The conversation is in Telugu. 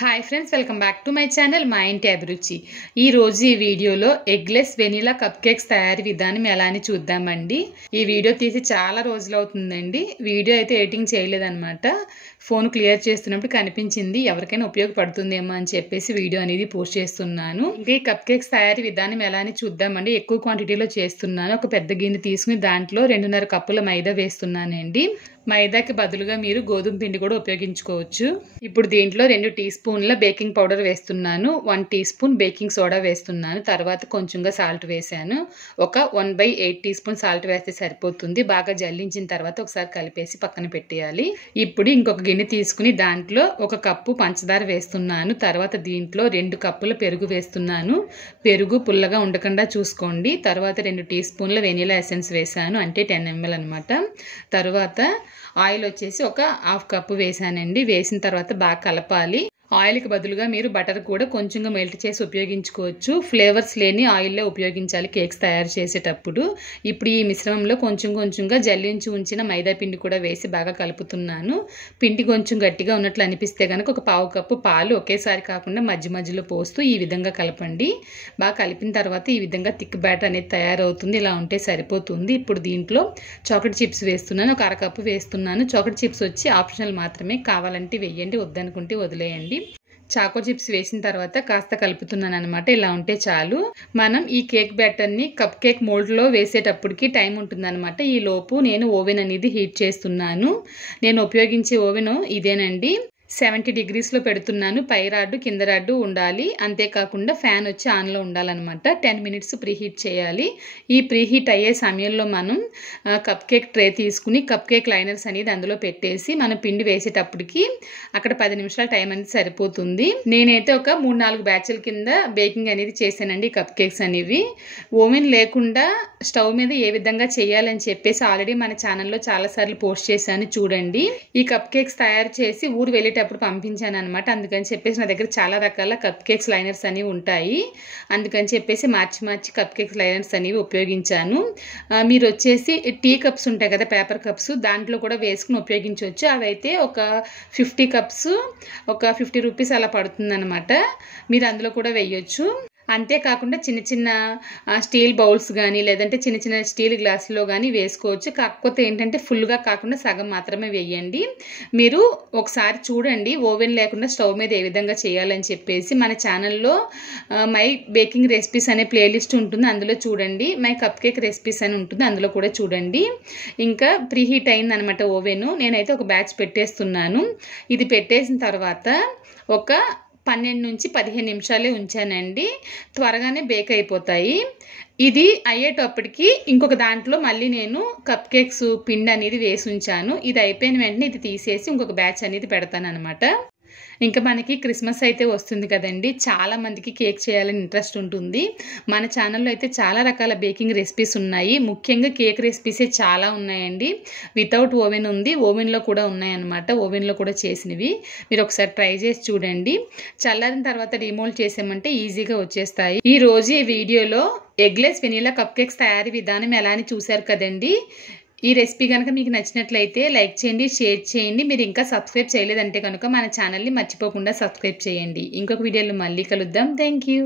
Hi friends, welcome back to my channel మా ఇంటి అభిరుచి. ఈ రోజు ఈ వీడియోలో ఎగ్లెస్ వెనీలా కప్ కేక్స్ తయారీ విధానం ఎలా అని చూద్దామండి. ఈ వీడియో తీసి చాలా రోజులు అవుతుందండి. వీడియో అయితే ఎడిటింగ్ చేయలేదన్నమాట. ఫోన్ క్లియర్ చేస్తున్నప్పుడు కనిపించింది ఎవరికైనా ఉపయోగపడుతుందేమో అని చెప్పేసి వీడియో అనేది పోస్ట్ చేస్తున్నాను. ఇంకా ఈ కప్ కేక్స్ తయారీ విధానం ఎలా అని చూద్దామండి. ఎక్కువ క్వాంటిటీలో చేస్తున్నాను. ఒక పెద్ద గిన్నె తీసుకుని దాంట్లో 2.5 కప్పుల మైదా వేస్తున్నానండి. మైదాకి బదులుగా మీరు గోధుమ పిండి కూడా ఉపయోగించుకోవచ్చు. ఇప్పుడు దీంట్లో 2 టీ స్పూన్ల బేకింగ్ పౌడర్ వేస్తున్నాను. 1 టీ స్పూన్ బేకింగ్ సోడా వేస్తున్నాను. తర్వాత కొంచెంగా సాల్ట్ వేసాను. ఒక 1/8 టీ స్పూన్ సాల్ట్ వేస్తే సరిపోతుంది. బాగా జల్లించిన తర్వాత ఒకసారి కలిపేసి పక్కన పెట్టేయాలి. ఇప్పుడు ఇంకొక గిన్నె తీసుకుని దాంట్లో 1 కప్పు పంచదార వేస్తున్నాను. తర్వాత దీంట్లో 2 కప్పుల పెరుగు వేస్తున్నాను. పెరుగు పుల్లగా ఉండకుండా చూసుకోండి. తర్వాత 2 టీ స్పూన్ల వెనిలా ఎసెన్స్ వేసాను, అంటే 10 ml అనమాట. తర్వాత ఆయిల్ వచ్చేసి ఒక 1/2 కప్పు వేసానండి. వేసిన తర్వాత బాగా కలపాలి. ఆయిల్కి బదులుగా మీరు బటర్ కూడా కొంచెంగా మెల్ట్ చేసి ఉపయోగించుకోవచ్చు. ఫ్లేవర్స్ లేని ఆయిల్లో ఉపయోగించాలి కేక్స్ తయారు చేసేటప్పుడు. ఇప్పుడు ఈ మిశ్రమంలో కొంచెంగా జల్లించి ఉంచిన మైదా పిండి కూడా వేసి బాగా కలుపుతున్నాను. పిండి కొంచెం గట్టిగా ఉన్నట్లు అనిపిస్తే కనుక ఒక 1/2 కప్పు పాలు ఒకేసారి కాకుండా మధ్యలో పోస్తూ ఈ విధంగా కలపండి. బాగా కలిపిన తర్వాత ఈ విధంగా థిక్ బ్యాటర్ అనేది తయారవుతుంది. ఇలా ఉంటే సరిపోతుంది. ఇప్పుడు దీంట్లో చాక్లెట్ చిప్స్ వేస్తున్నాను. ఒక 1/2 కప్పు వేస్తున్నాను. చాక్లెట్ చిప్స్ వచ్చి ఆప్షనల్ మాత్రమే, కావాలంటే వేయండి, వద్దనుకుంటే వదిలేయండి. చాకో చిప్స్ వేసిన తర్వాత కాస్త కలుపుతున్నాను అనమాట. ఇలా ఉంటే చాలు. మనం ఈ కేక్ బ్యాటర్ని కప్ కేక్ మోల్డ్లో వేసేటప్పటికి టైం ఉంటుందన్నమాట. ఈ లోపు నేను ఓవెన్ అనేది హీట్ చేస్తున్నాను. నేను ఉపయోగించే ఓవెన్ ఇదేనండి. 70 degreesలో పెడుతున్నాను. పై రాడ్డు కింద రాడ్డు ఉండాలి. అంతేకాకుండా ఫ్యాన్ వచ్చి ఆన్లో ఉండాలన్నమాట. 10 minutes ప్రీహీట్ చేయాలి. ఈ ప్రీహీట్ అయ్యే సమయంలో మనం కప్ కేక్ ట్రే తీసుకుని కప్ కేక్ లైనర్స్ అనేది అందులో పెట్టేసి మనం పిండి వేసేటప్పటికి అక్కడ 10 నిమిషాల టైం అనేది సరిపోతుంది. నేనైతే ఒక 3-4 బ్యాచ్ల కింద బేకింగ్ అనేది చేశానండి కప్ కేక్స్ అనేవి. ఓవెన్ లేకుండా స్టవ్ మీద ఏ విధంగా చేయాలని చెప్పేసి ఆల్రెడీ మన ఛానల్లో చాలాసార్లు పోస్ట్ చేశాను, చూడండి. ఈ కప్ కేక్స్ తయారు చేసి ఊరు వెళ్ళేటప్పుడు పంపించాను అనమాట. అందుకని చెప్పేసి నా దగ్గర చాలా రకాల కప్ కేక్స్ లైనర్స్ అనేవి ఉంటాయి. అందుకని చెప్పేసి మార్చి కప్ కేక్స్ లైనర్స్ అనేవి ఉపయోగించాను. మీరు వచ్చేసి టీ కప్స్ ఉంటాయి కదా, పేపర్ కప్స్, దాంట్లో కూడా వేసుకుని ఉపయోగించవచ్చు. అవైతే ఒక 50 కప్స్ ఒక 50 రూపీస్ అలా పడుతుంది అనమాట. మీరు అందులో కూడా వేయొచ్చు. అంతేకాకుండా చిన్న స్టీల్ బౌల్స్ కానీ లేదంటే చిన్న స్టీల్ గ్లాసులో కానీ వేసుకోవచ్చు. కాకపోతే ఏంటంటే ఫుల్గా కాకుండా సగం మాత్రమే వేయండి. మీరు ఒకసారి చూడండి ఓవెన్ లేకుండా స్టవ్ మీద ఏ విధంగా చేయాలని చెప్పేసి. మన ఛానల్లో మై బేకింగ్ రెసిపీస్ అనే ప్లేలిస్ట్ ఉంటుంది, అందులో చూడండి. మై కప్ కేక్ రెసిపీస్ అని ఉంటుంది, అందులో కూడా చూడండి. ఇంకా ప్రీహీట్ అయిందనమాట ఓవెన్. నేనైతే ఒక బ్యాచ్ పెట్టేస్తున్నాను. ఇది పెట్టేసిన తర్వాత ఒక 12 నుంచి 15 నిమిషాలే ఉంచానండి. త్వరగానే బేక్ అయిపోతాయి. ఇది అయ్యేటప్పటికి ఇంకొక దాంట్లో మళ్ళీ నేను కప్ కేక్స్ పిండి అనేది వేసి ఉంచాను. ఇది అయిపోయిన వెంటనే ఇది తీసేసి ఇంకొక బ్యాచ్ అనేది పెడతాను అనమాట. ఇంకా మనకి క్రిస్మస్ అయితే వస్తుంది కదండి. చాలా మందికి కేక్ చేయాలని ఇంట్రెస్ట్ ఉంటుంది. మన ఛానల్లో అయితే చాలా రకాల బేకింగ్ రెసిపీస్ ఉన్నాయి. ముఖ్యంగా కేక్ రెసిపీసే చాలా ఉన్నాయండి. వితౌట్ ఓవెన్ ఉంది, ఓవెన్లో కూడా ఉన్నాయన్నమాట. ఓవెన్లో కూడా చేసినవి మీరు ఒకసారి ట్రై చేసి చూడండి. చల్లారిన తర్వాత రీమోల్డ్ చేసామంటే ఈజీగా వచ్చేస్తాయి. ఈ రోజు ఈ వీడియోలో ఎగ్లెస్ వెనీలా కప్ కేక్స్ తయారీ విధానం ఎలా అని చూశారు కదండి. ఈ రెసిపీ కనుక మీకు నచ్చినట్లయితే లైక్ చేయండి, షేర్ చేయండి. మీరు ఇంకా సబ్స్క్రైబ్ చేయలేదంటే కనుక మన ఛానల్ని మర్చిపోకుండా సబ్స్క్రైబ్ చేయండి. ఇంకొక వీడియోలో మళ్ళీ కలుద్దాం. Thank you.